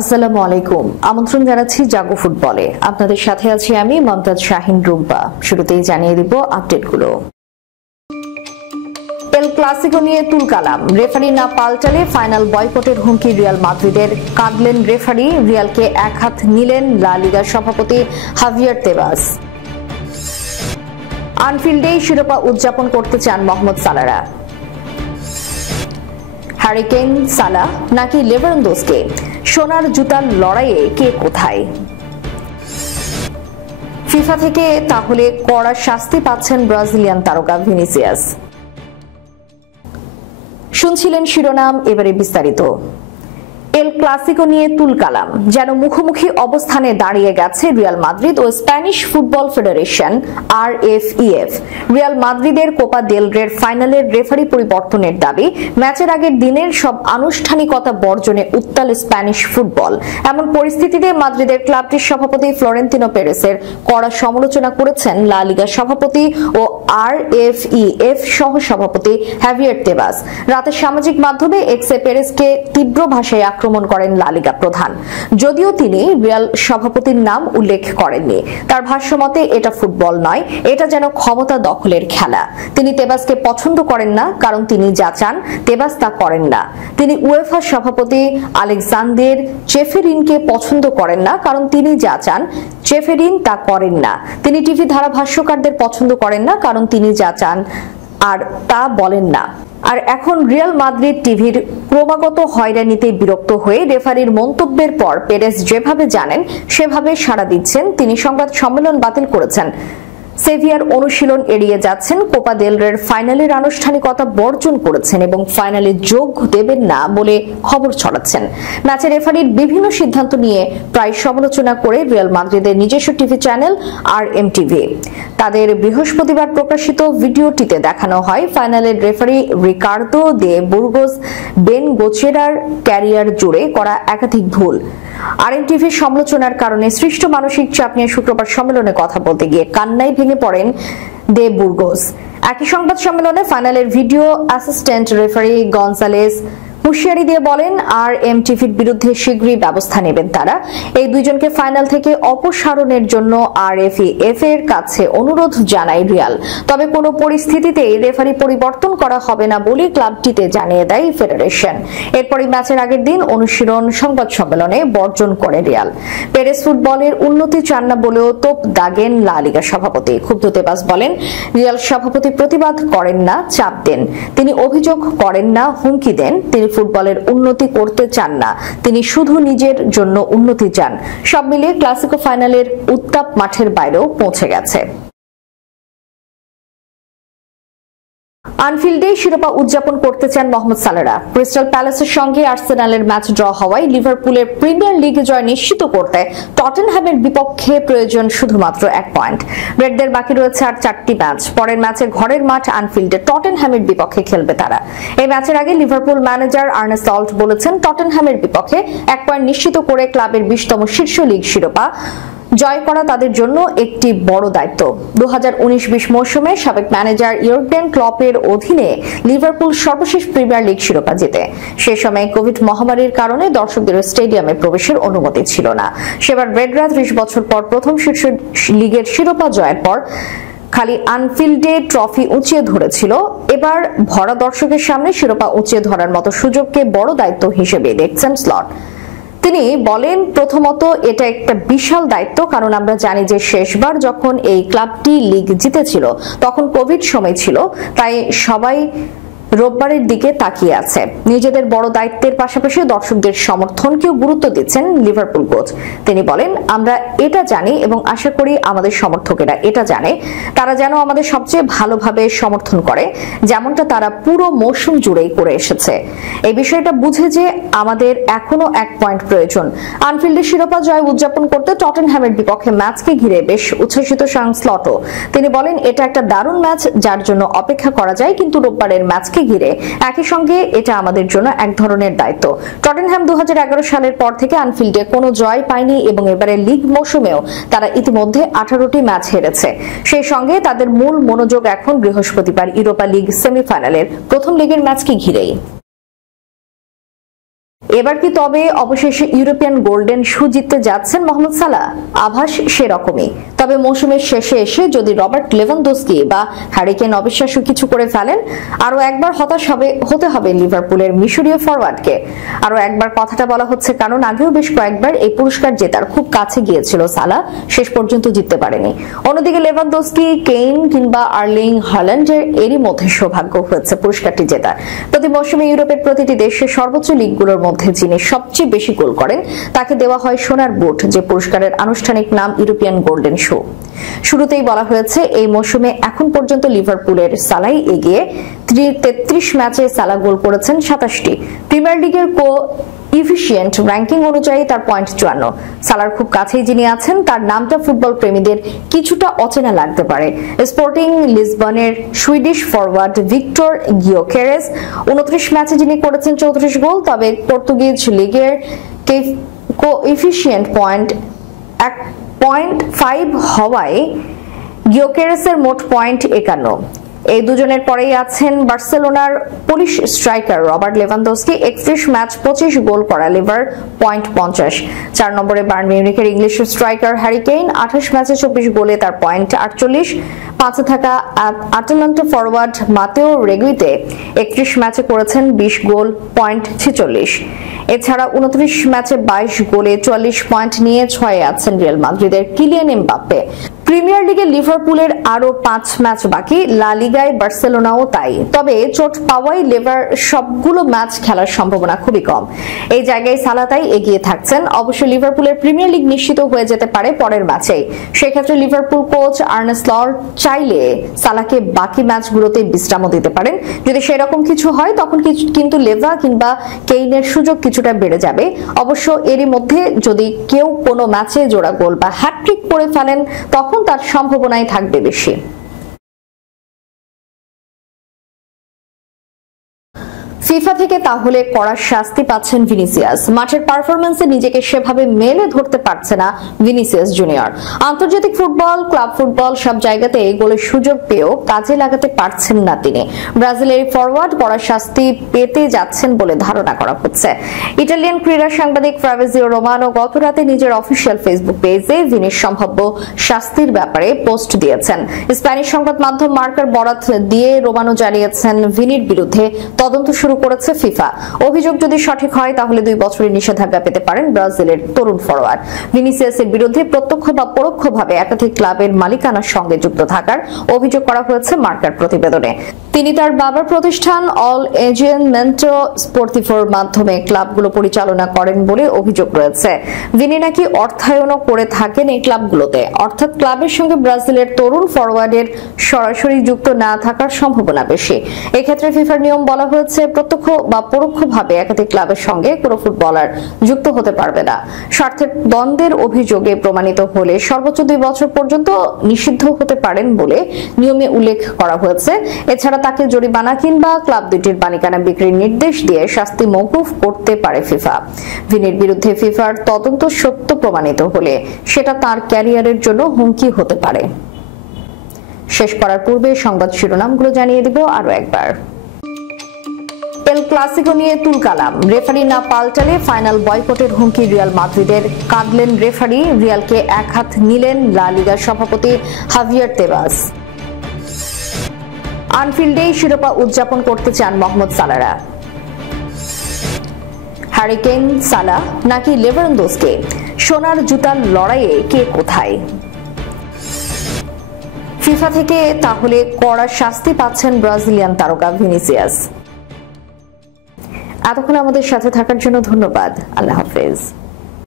আসসালামু আলাইকুম। আমন্ত্রণ জানাচ্ছি জাগো ফুটবলে। আপনাদের সাথে আছি আমি মমতাজ শাহিন রুম্পা। শুরুতেই জানিয়ে দিব আপডেটগুলো। এল ক্লাসিকো নিয়ে তুলকালাম, রেফারি না পাল্টালে ফাইনাল বয়কটের হুমকি রিয়াল মাদ্রিদের। কাঁদলেন রেফারি, রিয়ালকে এক হাত নিলেন লা লিগার সভাপতি হাভিয়ার তেবাস। আনফিল্ডেই শিরোপা উদযাপন করতে চান মোহাম্মদ সালাহরা। হ্যারি কেইন, সালাহ নাকি লেভানডস্কি, সোনার জুতার লড়াইয়ে কে কোথায়? ফিফা থেকে তাহলে কড়া শাস্তি পাচ্ছেন ব্রাজিলিয়ান তারকা ভিনিসিয়াস। শুনছিলেন শিরোনাম, এবারে বিস্তারিত। এল ক্লাসিকো নিয়ে তুলকালাম, যেন মুখোমুখি অবস্থানে দাঁড়িয়ে গেছে রিয়াল মাদ্রিদ ও Spanish football federation RFEF. Real মাদ্রিদের কোপা দেল রের ফাইনালের রেফারি পরিবর্তনের দাবি, ম্যাচের আগের দিনের সব আনুষ্ঠানিকতা বর্জনে উত্তাল স্প্যানিশ ফুটবল। এমন পরিস্থিতিতে মাদ্রিদের ক্লাবটির সভাপতি ফ্লোরেন্তিনো পেরেসের কড়া সমালোচনা করেছেন লা লিগা সভাপতি ও আরএফইএফ সহ সভাপতি হাভিয়ার তেবাস। রাতে সামাজিক মাধ্যমে এক্সে পেরেসকে তীব্র ভাষায় আক্রমণ করেন লা লিগা প্রধান, যদিও তিনি রিয়াল সভাপতির নাম উল্লেখ করেননি। তার ভাষ্যমতে এটা ফুটবল নয়, এটা যেন ক্ষমতা দখলের খেলা। তিনি তেবাসকে পছন্দ করেন না, কারণ তিনি যা চান তেবাস তা করেন না। তিনি উয়েফা সভাপতি আলেকজান্দের চেফেরিনকে পছন্দ করেন না, কারণ তিনি যা চান চেফেরিন তা করেন না। তিনি টিভি ধারাভাষ্যকারদের পছন্দ করেন না, কারণ তিনি যা চান আর তা বলেন না। আর এখন রিয়াল মাদ্রিদ টিভির ক্রমাগত হয়রানিতে বিরক্ত হয়ে রেফারির মন্তব্যের পর পেরেস যেভাবে জানেন সেভাবে সাড়া দিচ্ছেন। তিনি সংবাদ সম্মেলন বাতিল করেছেন, সেভিয়ার অনুশীলন এড়িয়ে যাচ্ছেন, কোপা দেল রের ফাইনালের আনুষ্ঠানিকতা বর্জন করেছেন এবং ফাইনালে যোগ দেবেন না বলে খবর ছড়াচ্ছেন। ম্যাচে রেফারির বিভিন্ন সিদ্ধান্ত নিয়ে প্রায় সমালোচনা করে রিয়াল মাদ্রিদের নিজস্ব টিভি চ্যানেল আরএমটিভি। তাদের বৃহস্পতিবার প্রকাশিত ভিডিওটিতে দেখানো হয় ফাইনালের রেফারি রিকার্দো দে বুর্গোস বেন গোচেরার ক্যারিয়ার জুড়ে করা একাধিক ভুল। আরএমটিভির সমালোচনার কারণে সৃষ্ট মানসিক চাপ নিয়ে শুক্রবার সম্মেলনে কথা বলতে গিয়ে কান্নায় ভেঙে পড়েন দে বুর্গোস। একই সংবাদ সম্মেলনে ফাইনালের ভিডিও অ্যাসিস্ট্যান্ট রেফারি গনজালেস হুঁশিয়ারি দিয়ে বলেন আরএমটিভির বিরুদ্ধে শীঘ্রই ব্যবস্থা নেবেন তারা। এই দুইজনকে ফাইনাল থেকে অপসারণের জন্য আরএফইএফ এর কাছে অনুরোধ জানায় রিয়াল। তবে কোনো পরিস্থিতিতেই রেফারি পরিবর্তন করা হবে না বলে ক্লাবটিতে জানিয়ে দেয় ফেডারেশন। এরপরই ম্যাচের আগের দিন অনুশীলন সংবাদ সম্মেলনে বর্জন করে রিয়াল। পেরেস ফুটবলের উন্নতি চান না বলেও তোপ দাগেন লা লিগা সভাপতি। ক্ষুব্ধ তেবাস বলেন, রিয়াল সভাপতি প্রতিবাদ করেন না, চাপ দেন। তিনি অভিযোগ করেন না, হুমকি দেন। তিনি ফুটবলের উন্নতি করতে চান না, তিনি শুধু নিজের জন্য উন্নতি চান। সব মিলিয়ে ক্লাসিকো ফাইনালের উত্তাপ মাঠের বাইরেও পৌঁছে গেছে। আনফিল্ডে শিরোপা উদযাপন করতে চান মোহাম্মদ সালাহরা। ক্রিস্টাল প্যালেসের সঙ্গে আর্সেনালের ম্যাচ ড্র হওয়ায় লিভারপুলের প্রিমিয়ার লিগে জয় নিশ্চিত করতে টটেনহ্যামের বিপক্ষে প্রয়োজন শুধুমাত্র 1 পয়েন্ট। রেডদের বাকি রয়েছে আর 4টি ম্যাচ। পরের ম্যাচে ঘরের মাঠ আনফিল্ডে টটেনহ্যামের বিপক্ষে খেলবে তারা। এই ম্যাচের আগে লিভারপুল ম্যানেজার আর্নে স্লট বলেছেন, টটেনহ্যামের বিপক্ষে 1 পয়েন্ট নিশ্চিত করে ক্লাবের 20তম শীর্ষ লিগ শিরোপা জয় করা তাদের জন্য একটি বড় দায়িত্ব। 2019-20 মৌসুমে সাবেক ম্যানেজার ইয়র্গেন ক্লপের অধীনে লিভারপুল সর্বশেষ প্রিমিয়ার লিগ শিরোপা জিতে। সে সময় কোভিড মহামারীর কারণে দর্শকদের স্টেডিয়ামে প্রবেশের অনুমতি ছিল না। সেবার রেডরা 30 বছর পর প্রথম শীর্ষ লিগের শিরোপা জয়ের পর খালি আনফিল্ডে ট্রফি উঁচিয়ে ধরেছিল। এবার ভরা দর্শকের সামনে শিরোপা উঁচিয়ে ধরার মতো সুযোগকে বড় দায়িত্ব হিসেবে দেখছেন স্লট। তিনি বলেন, প্রথমত এটা একটা বিশাল দায়িত্ব, কারণ আমরা জানি যে শেষবার যখন এই ক্লাবটি লিগ জিতেছিল তখন কোভিড সময় ছিল, তাই সবাই রোববারের দিকে তাকিয়ে আছে। নিজেদের বড় দায়িত্বের পাশাপাশি দর্শকদের সমর্থনকেও গুরুত্ব দিচ্ছেন লিভারপুল কোচ। তিনি বলেন, আমরা এটা জানি এবং আশা করি আমাদের সমর্থকেরা এটা জানে, তারা যেন আমাদের সবচেয়ে ভালোভাবে সমর্থন করে, যেমনটা তারা পুরো মৌসুম জুড়েই করে এসেছে। এই বিষয়টা বুঝে যে আমাদের এখনো 1 পয়েন্ট প্রয়োজন। আনফিল্ডে শিরোপা জয় উদযাপন করতে টটেনহ্যামের বিপক্ষে ম্যাচকে ঘিরে বেশ উচ্ছ্বসিত স্লটও। তিনি বলেন, এটা একটা দারুণ ম্যাচ যার জন্য অপেক্ষা করা যায়, কিন্তু রোববারের ম্যাচ ঘিরে একই সঙ্গে এটা আমাদের জন্য এক ধরনের দায়িত্ব। টটেনহ্যাম 2011 সালের পর থেকে আনফিল্ডে কোনো জয় পায়নি এবং এবারে লিগ মৌসুমেও তারা ইতিমধ্যে 18টি ম্যাচ হেরেছে। সেই সঙ্গে তাদের মূল মনোযোগ এখন বৃহস্পতিবার ইউরোপা লিগ সেমিফাইনালের প্রথম লেগের ম্যাচকে ঘিরেই। এবার কি তবে অবশেষে ইউরোপিয়ান গোল্ডেন শু জিততে যাচ্ছেন মোহাম্মদ সালাহ? আভাস সেরকমই। তবে মৌসুমের শেষে এসে যদি রবার্ট লেভানডস্কি বা হ্যারি কেইন অবিশ্বাস্য কিছু করে ফেলেন, আরো একবার হতাশ হতে হবে লিভারপুলের মিশরীয় ফরওয়ার্ডকে। আরো একবার কথাটা বলা হচ্ছে কারণ আগেও বেশ কয়েকবার এই পুরস্কার জেতার খুব কাছে গিয়েছিল সালাহ, শেষ পর্যন্ত জিততে পারেনি। অন্যদিকে লেভানডস্কি, কেইন কিংবা আর্লিং হাল্যান্ডের এরই মধ্যে সৌভাগ্য হয়েছে পুরস্কারটি জেতার। প্রতি মৌসুমে ইউরোপের প্রতিটি দেশের সর্বোচ্চ লিগগুলোর মধ্যে যিনি সবচেয়ে বেশি গোল করেন তাকে দেওয়া হয় সোনার বুট, যে পুরস্কারের আনুষ্ঠানিক নাম ইউরোপিয়ান গোল্ডেন শু। শুরুতেই বলা হয়েছে এই মৌসুমে এখন পর্যন্ত লিভারপুলের সালাই এগিয়ে। 33 ম্যাচে সালাহ গোল করেছেন 27টি। প্রিমিয়ার লিগের ইফিশিয়েন্ট র্যাঙ্কিং অনুযায়ী তার পয়েন্ট 54। সালার খুব কাছেই যিনি আছেন তার নামটা ফুটবল প্রেমীদের কিছুটা অচেনা লাগতে পারে। স্পোর্টিং লিসবনের সুইডিশ ফরওয়ার্ড ভিক্টর গিয়োকেরেস 29 ম্যাচে যিনি করেছেন 34 গোল। তবে পর্তুগিজ লিগের কোএফিশিয়েন্ট 1.5 হওয়ায় গিয়োকেরেসের মোট পয়েন্ট 51। এই দুজনের পরেই আছেন বার্সেলোনার Polish striker Robert Lewandowski, 31 match 25 goal করা লিভার পয়েন্ট 50। 4 নম্বরে বায়ার্ন মিউনিখের ইংলিশ স্ট্রাইকার হ্যারি কেইন, 28 ম্যাচে 24 গোলে তার পয়েন্ট 48। 5 থাকা আটালান্টা ফরওয়ার্ড মাতেও রেগুইতে 31 ম্যাচে করেছেন 20 গোল, পয়েন্ট 46। এছাড়া 29 ম্যাচে 22 গোলে 44 পয়েন্ট নিয়ে 6 আছেন রিয়াল মাদ্রিদের কিলিয়ান এমবাপ্পে। প্রিমিয়ার লিগে লিভারপুলের আরো 5 ম্যাচ বাকি, লা লিগায় বার্সেলোনাও তাই। তবে চোট পাওয়ায় লিভার সবগুলো ম্যাচ খেলার সম্ভাবনা খুবই কম। এই জায়গায় সালাহ তাই এগিয়ে থাকছেন। অবশ্য লিভারপুলের প্রিমিয়ার লিগ নিশ্চিত হয়ে যেতে পারে পরের ম্যাচেই। সেক্ষেত্রে লিভারপুল কোচ আর্নে স্লট চাইলে সালাহকে বাকি ম্যাচগুলোতে বিশ্রামও দিতে পারেন। যদি সেরকম কিছু হয় তখন কিন্তু লেভা কিংবা কেইনের সুযোগ কিছুটা বেড়ে যাবে। অবশ্য এরই মধ্যে যদি কেউ কোনো ম্যাচে জোড়া গোল বা হ্যাটট্রিক করে ফেলেন তখন তার সম্ভাবনাই থাকবে বেশি। ফিফা থেকে তাহলে কড়া শাস্তি পাচ্ছেন ভিনিসিয়াস। মাঠের পারফরম্যান্সে নিজেকে সেভাবে মেলে ধরতে পারছে না ভিনিসিয়াস জুনিয়র। আন্তর্জাতিক ফুটবল, ক্লাব ফুটবল সব জায়গাতে গোলের সুযোগ পেয়েও কাজে লাগাতে পারছেন না তিনি। ব্রাজিলের ফরওয়ার্ড কড়া শাস্তি পেতে যাচ্ছেন বলে ধারণা করা হচ্ছে। ইটালিয়ান ক্রীড়া সাংবাদিক ফ্যাব্রিজিও রোমানো গতরাতে নিজের অফিসিয়াল ফেসবুক পেজে ভিনির সম্ভাব্য শাস্তির ব্যাপারে পোস্ট দিয়েছেন। স্প্যানিশ সংবাদ মাধ্যম মার্কার বরাত দিয়ে রোমানো জানিয়েছেন ভিনির বিরুদ্ধে তদন্ত শুরু করেছে ফিফা। অভিযোগ যদি সঠিক হয় তাহলে 2 বছরের নিষেধাজ্ঞা পেতে পারেন ব্রাজিলের তরুণ ফরওয়ার্ড। ভিনিসিয়াসের বিরুদ্ধে প্রত্যক্ষ বা পরোক্ষভাবে একাধিক ক্লাবের মালিকানার সঙ্গে যুক্ত থাকার অভিযোগ করা হয়েছে মার্কার প্রতিবেদনে। তিনি তার বাবার প্রতিষ্ঠান অল এজেনমেন্টো স্পোর্টিভোর মাধ্যমে ক্লাবগুলো পরিচালনা করেন বলে অভিযোগ রয়েছে। ভিনি নাকি অর্থায়নও করে থাকেন এই ক্লাবগুলোতে, অর্থাৎ ক্লাবের সঙ্গে ব্রাজিলের তরুণ ফরওয়ার্ডের সরাসরি যুক্ত না থাকার সম্ভাবনা বেশি। এক্ষেত্রে ফিফার নিয়ম বলা হয়েছে প্রত্যক্ষ বা পরোক্ষভাবে একাধিক ক্লাবের সঙ্গে কোনো ফুটবলার যুক্ত হতে পারবে না। স্বার্থের দ্বন্দ্বের অভিযোগে প্রমাণিত হলে সর্বোচ্চ 2 বছর পর্যন্ত নিষিদ্ধ হতে পারেন বলে নিয়মে উল্লেখ করা হয়েছে। এছাড়া তাকে জরিমানা কিংবা ক্লাব দুটির মালিকানা বিক্রির নির্দেশ দিয়ে শাস্তি মওকুফ করতে পারে ফিফা। ভিনির বিরুদ্ধে ফিফার তদন্ত সত্য প্রমাণিত হলে সেটা তার ক্যারিয়ারের জন্য হুমকি হতে পারে। শেষ করার পূর্বে সংবাদ শিরোনামগুলো জানিয়ে দিব আরো একবার। এল ক্লাসিকো নিয়ে তুলকালাম, রেফারি না পাল্টালে ফাইনাল বয়কটের হুমকি রিয়াল মাদ্রিদের, কাঁদলেন রেফারি, রিয়ালকে এক হাত নিলেন লা লিগার সভাপতি হাভিয়ার তেবাস। আনফিল্ডেই শিরোপা উদযাপন করতে চান মোহাম্মদ সালাহরা। হ্যারি কেইন, সালাহ নাকি লেভানডস্কি, সোনার জুতার লড়াইয়ে কে কোথায়? ফিফা থেকে তাহলে কড়া শাস্তি পাচ্ছেন ব্রাজিলিয়ান তারকা ভিনিসিয়াস। এতক্ষণ আমাদের সাথে থাকার জন্য ধন্যবাদ। আল্লাহ হাফেজ।